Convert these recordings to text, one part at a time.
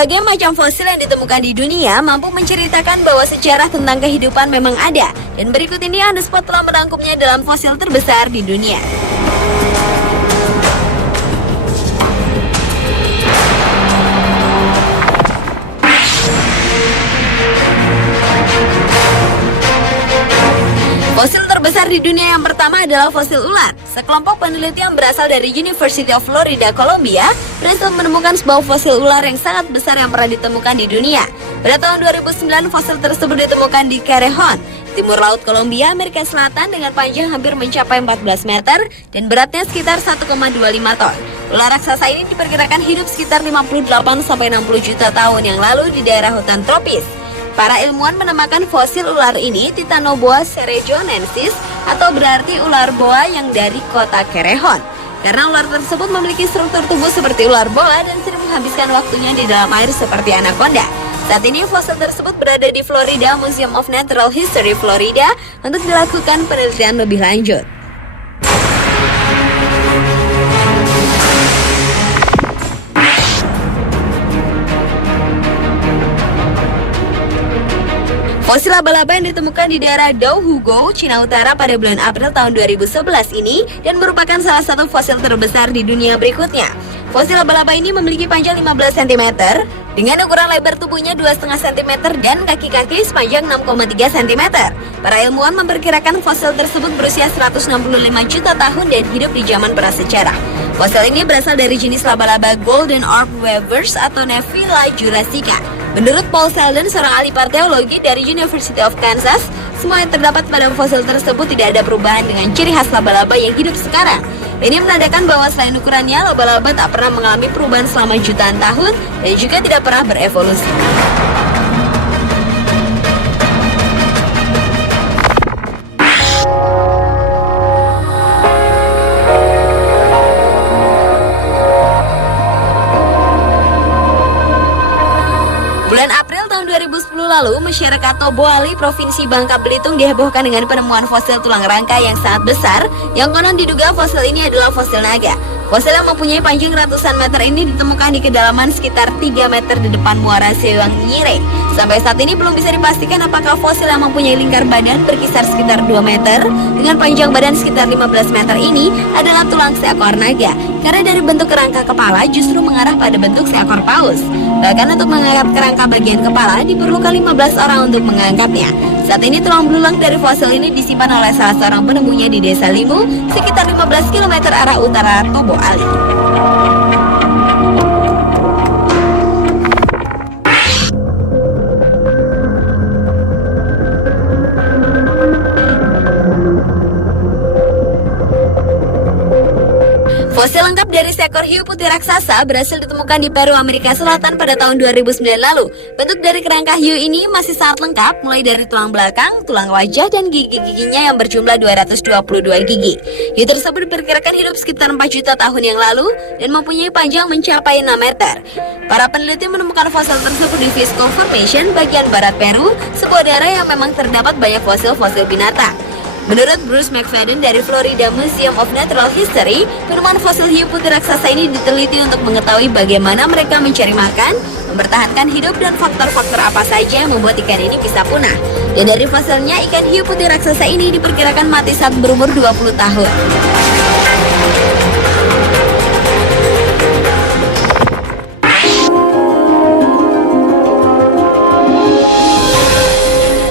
Berbagai macam fosil yang ditemukan di dunia mampu menceritakan bahwa sejarah tentang kehidupan memang ada. Dan berikut ini On The Spot telah merangkumnya dalam fosil terbesar di dunia. Fosil terbesar di dunia yang pertama adalah fosil ular. Sekelompok peneliti yang berasal dari University of Florida, Columbia, berhasil menemukan sebuah fosil ular yang sangat besar yang pernah ditemukan di dunia. Pada tahun 2009, fosil tersebut ditemukan di Cerrejón, timur laut Colombia, Amerika Selatan, dengan panjang hampir mencapai 14 meter dan beratnya sekitar 1,25 ton. Ular raksasa ini diperkirakan hidup sekitar 58-60 juta tahun yang lalu di daerah hutan tropis. Para ilmuwan menamakan fosil ular ini Titanoboa cerrejonensis atau berarti ular boa yang dari kota Cerrejón. Karena ular tersebut memiliki struktur tubuh seperti ular boa dan sering menghabiskan waktunya di dalam air seperti anaconda. Saat ini fosil tersebut berada di Florida Museum of Natural History, Florida, untuk dilakukan penelitian lebih lanjut. Fosil laba-laba yang ditemukan di daerah Douhugo, Cina Utara pada bulan April tahun 2011 ini dan merupakan salah satu fosil terbesar di dunia berikutnya. Fosil laba-laba ini memiliki panjang 15 cm dengan ukuran lebar tubuhnya 2,5 cm dan kaki-kaki sepanjang 6,3 cm. Para ilmuwan memperkirakan fosil tersebut berusia 165 juta tahun dan hidup di zaman prasejarah. Fosil ini berasal dari jenis laba-laba Golden Orb Weavers atau Nephila jurassica. Menurut Paul Sheldon, seorang ahli parteologi dari University of Kansas, semua yang terdapat pada fosil tersebut tidak ada perubahan dengan ciri khas laba-laba yang hidup sekarang. Ini menandakan bahwa selain ukurannya, laba-laba tak pernah mengalami perubahan selama jutaan tahun dan juga tidak pernah berevolusi. Bulan April tahun 2010 lalu, masyarakat Toboali, Provinsi Bangka Belitung dihebohkan dengan penemuan fosil tulang rangka yang sangat besar, yang konon diduga fosil ini adalah fosil naga. Fosil yang mempunyai panjang ratusan meter ini ditemukan di kedalaman sekitar 3 meter di depan Muara Sewang Nyire. Sampai saat ini belum bisa dipastikan apakah fosil yang mempunyai lingkar badan berkisar sekitar 2 meter dengan panjang badan sekitar 15 meter ini adalah tulang seekor naga. Karena dari bentuk kerangka kepala justru mengarah pada bentuk seekor paus. Bahkan untuk mengangkat kerangka bagian kepala diperlukan 15 orang untuk mengangkatnya. Saat ini tulang belulang dari fosil ini disimpan oleh salah seorang penemunya di Desa Limu, sekitar 15 km arah utara Toboali. Fosil lengkap dari seekor hiu putih raksasa berhasil ditemukan di Peru, Amerika Selatan pada tahun 2009 lalu. Bentuk dari kerangka hiu ini masih sangat lengkap, mulai dari tulang belakang, tulang wajah, dan gigi-giginya yang berjumlah 222 gigi. Hiu tersebut diperkirakan hidup sekitar 4 juta tahun yang lalu dan mempunyai panjang mencapai 6 meter. Para peneliti menemukan fosil tersebut di Fisco Formation, bagian barat Peru, sebuah daerah yang memang terdapat banyak fosil-fosil binatang. Menurut Bruce McFadden dari Florida Museum of Natural History, penemuan fosil hiu putih raksasa ini diteliti untuk mengetahui bagaimana mereka mencari makan, mempertahankan hidup, dan faktor-faktor apa saja yang membuat ikan ini bisa punah. Dan dari fosilnya, ikan hiu putih raksasa ini diperkirakan mati saat berumur 20 tahun.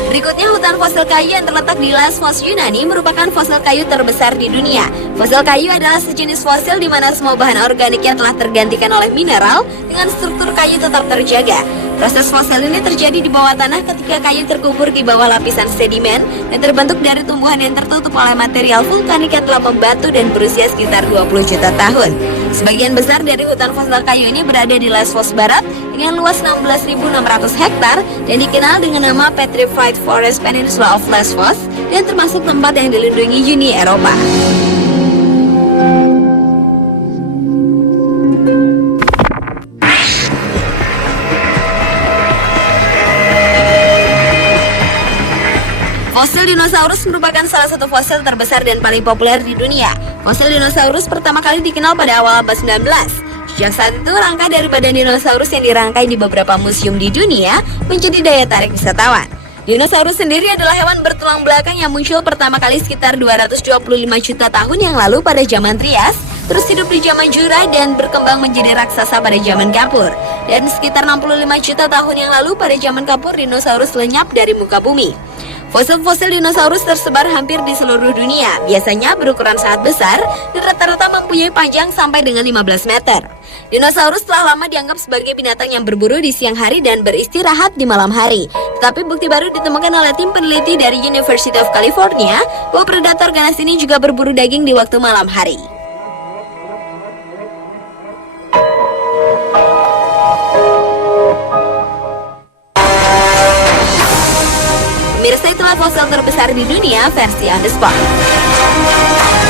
Berikutnya, hutan fosil kayu yang terletak di Lesvos, Yunani merupakan fosil kayu terbesar di dunia. Fosil kayu adalah sejenis fosil di mana semua bahan organiknya telah tergantikan oleh mineral dengan struktur kayu tetap terjaga. Proses fosil ini terjadi di bawah tanah ketika kayu terkubur di bawah lapisan sedimen dan terbentuk dari tumbuhan yang tertutup oleh material vulkanik yang telah membatu dan berusia sekitar 20 juta tahun. Sebagian besar dari hutan fosil kayu ini berada di Lesvos Barat dengan luas 16.600 hektar dan dikenal dengan nama Petrified Forest Peninsula of Lesvos dan termasuk tempat yang dilindungi Uni Eropa. Fosil dinosaurus merupakan salah satu fosil terbesar dan paling populer di dunia. Fosil dinosaurus pertama kali dikenal pada awal abad 19. Sejak saat itu, rangka dari badan dinosaurus yang dirangkai di beberapa museum di dunia menjadi daya tarik wisatawan. Dinosaurus sendiri adalah hewan bertulang belakang yang muncul pertama kali sekitar 225 juta tahun yang lalu pada zaman Trias, terus hidup di zaman Jura dan berkembang menjadi raksasa pada zaman Kapur. Dan sekitar 65 juta tahun yang lalu pada zaman Kapur, dinosaurus lenyap dari muka bumi. Fosil-fosil dinosaurus tersebar hampir di seluruh dunia, biasanya berukuran sangat besar dan rata-rata mempunyai panjang sampai dengan 15 meter. Dinosaurus telah lama dianggap sebagai binatang yang berburu di siang hari dan beristirahat di malam hari. Tetapi bukti baru ditemukan oleh tim peneliti dari University of California bahwa predator ganas ini juga berburu daging di waktu malam hari. Pemirsa, itulah fosil terbesar di dunia versi On The Spot.